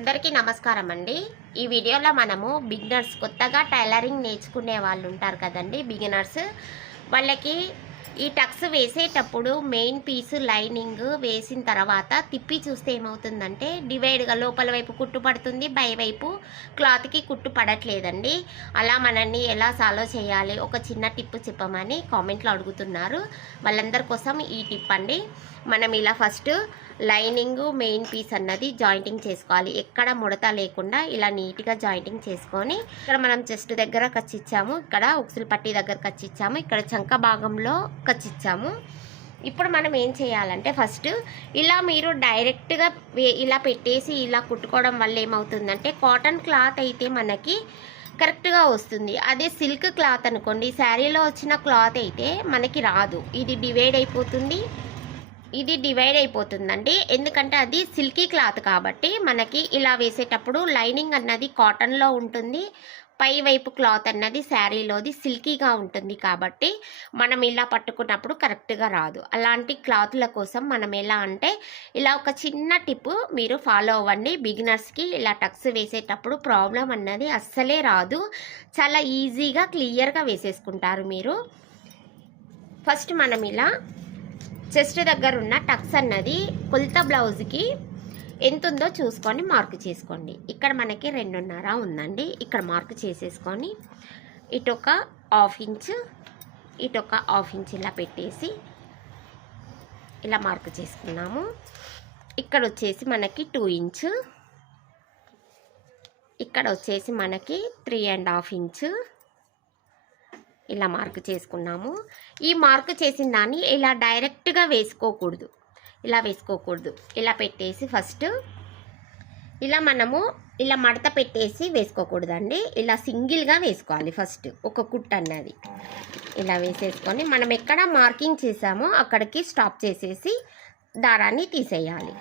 అందరికీ నమస్కారం అండి. ఈ వీడియోలో మనము బిగినర్స్ కొత్తగా టైలరింగ్ నేర్చుకునే వాళ్ళు ఉంటారు కదండి, బిగినర్స్ వాళ్ళకి ఈ టక్స్ వేసేటప్పుడు మెయిన్ పీస్ లైనింగ్ వేసిన తర్వాత తిప్పి చూస్తే ఏమవుతుందంటే డివైడ్గా లోపల వైపు కుట్టు పడుతుంది, వైపు క్లాత్కి కుట్టు పడట్లేదండి. అలా మనల్ని ఎలా సాల్వ్ చేయాలి ఒక చిన్న టిప్ చెప్పమని కామెంట్లో అడుగుతున్నారు. వాళ్ళందరి కోసం ఈ టిప్ అండి. మనం ఇలా ఫస్ట్ లైనింగ్ మెయిన్ పీస్ అన్నది జాయింటింగ్ చేసుకోవాలి. ఎక్కడ ముడత లేకుండా ఇలా నీట్గా జాయింటింగ్ చేసుకొని ఇక్కడ మనం చెస్ట్ దగ్గర కచ్చిచ్చాము, ఇక్కడ ఉక్సులు పట్టి దగ్గర కచ్చిచ్చాము, ఇక్కడ చంక భాగంలో కచ్చిచ్చాము. ఇప్పుడు మనం ఏం చేయాలంటే ఫస్ట్ ఇలా మీరు డైరెక్ట్గా ఇలా పెట్టేసి ఇలా కుట్టుకోవడం వల్ల ఏమవుతుందంటే కాటన్ క్లాత్ అయితే మనకి కరెక్ట్గా వస్తుంది. అదే సిల్క్ క్లాత్ అనుకోండి, శారీలో వచ్చిన క్లాత్ అయితే మనకి రాదు. ఇది డివైడ్ అయిపోతుందండి. ఎందుకంటే అది సిల్కీ క్లాత్ కాబట్టి మనకి ఇలా వేసేటప్పుడు లైనింగ్ అన్నది కాటన్లో ఉంటుంది, పై వైపు క్లాత్ అన్నది శారీలోది సిల్కీగా ఉంటుంది కాబట్టి మనం ఇలా పట్టుకున్నప్పుడు కరెక్ట్గా రాదు. అలాంటి క్లాత్ల కోసం మనం ఎలా అంటే ఇలా ఒక చిన్న టిప్ మీరు ఫాలో అవ్వండి. బిగినర్స్కి ఇలా టక్స్ వేసేటప్పుడు ప్రాబ్లం అన్నది అస్సలే రాదు. చాలా ఈజీగా క్లియర్గా వేసేసుకుంటారు మీరు. ఫస్ట్ మనం ఇలా చెస్ట్ దగ్గర ఉన్న టక్స్ అన్నది కొలత బ్లౌజ్కి ఎంత ఉందో చూసుకొని మార్క్ చేసుకోండి. ఇక్కడ మనకి 2.5 ఉందండి. ఇక్కడ మార్క్ చేసేసుకొని ఇటొక 1/2 ఇంచ్ ఇటొక 1/2 ఇంచ్ ఇలా పెట్టేసి ఇలా మార్క్ చేసుకున్నాము. ఇక్కడ వచ్చేసి మనకి 2 ఇంచ్, ఇక్కడ వచ్చేసి మనకి 3.5 ఇంచ్ ఇలా మార్క్ చేసుకున్నాము. ఈ మార్క్ చేసిన దాన్ని ఇలా డైరెక్ట్గా వేసుకోకూడదు, ఇలా పెట్టేసి ఫస్ట్ ఇలా మనము ఇలా మడత పెట్టేసి వేసుకోకూడదండి. ఇలా సింగిల్గా వేసుకోవాలి. ఫస్ట్ ఒక కుట్ అన్నది ఇలా వేసేసుకొని మనం ఎక్కడ మార్కింగ్ చేసామో అక్కడికి స్టాప్ చేసేసి దారాన్ని తీసేయాలి.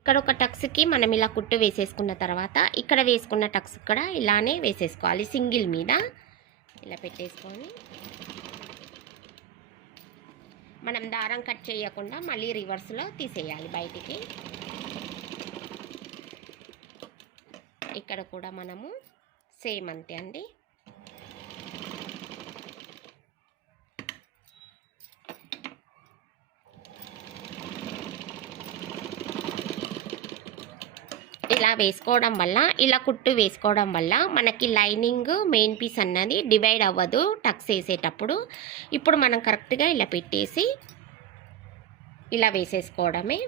ఇక్కడ ఒక టక్స్కి మనం ఇలా కుట్టు వేసేసుకున్న తర్వాత ఇక్కడ వేసుకున్న టక్స్ కూడా ఇలానే వేసేసుకోవాలి. సింగిల్ మీద ఇలా పెట్టేసుకొని మనం దారం కట్ చేయకుండా మళ్ళీ రివర్స్లో తీసేయాలి బయటికి. ఇక్కడ కూడా మనము సేమ్ అంతే అండి. ఇలా వేసుకోవడం వల్ల, ఇలా కుట్టు వేసుకోవడం వల్ల మనకి లైనింగ్ మెయిన్ పీస్ అన్నది డివైడ్ అవ్వదు టక్స్ వేసేటప్పుడు. ఇప్పుడు మనం కరెక్ట్గా ఇలా పెట్టేసి ఇలా వేసేసుకోవడమే.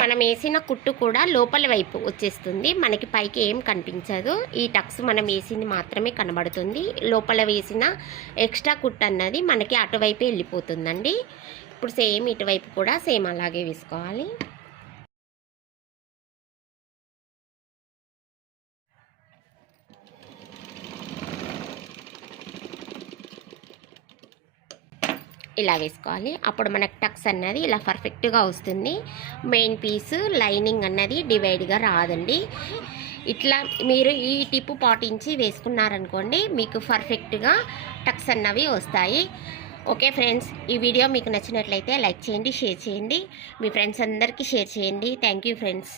మనం వేసిన కుట్టు కూడా లోపల వైపు వచ్చేస్తుంది, మనకి పైకి ఏం కనిపించదు. ఈ టక్స్ మనం వేసింది మాత్రమే కనబడుతుంది. లోపల వేసిన ఎక్స్ట్రా కుట్టు అన్నది మనకి అటువైపే వెళ్ళిపోతుందండి. ఇప్పుడు సేమ్ ఇటువైపు కూడా సేమ్ అలాగే వేసుకోవాలి. ఇలా వేసుకోవాలి. అప్పుడు మనకు టక్స్ అన్నది ఇలా పర్ఫెక్ట్గా వస్తుంది. మెయిన్ పీస్ లైనింగ్ అన్నది డివైడ్గా రాదండి. ఇట్లా మీరు ఈ టిప్ పాటించి వేసుకున్నారనుకోండి, మీకు పర్ఫెక్ట్గా టక్స్ అన్నవి వస్తాయి. ఓకే ఫ్రెండ్స్, ఈ వీడియో మీకు నచ్చినట్లయితే లైక్ చేయండి, షేర్ చేయండి, మీ ఫ్రెండ్స్ అందరికీ షేర్ చేయండి. Thank you friends.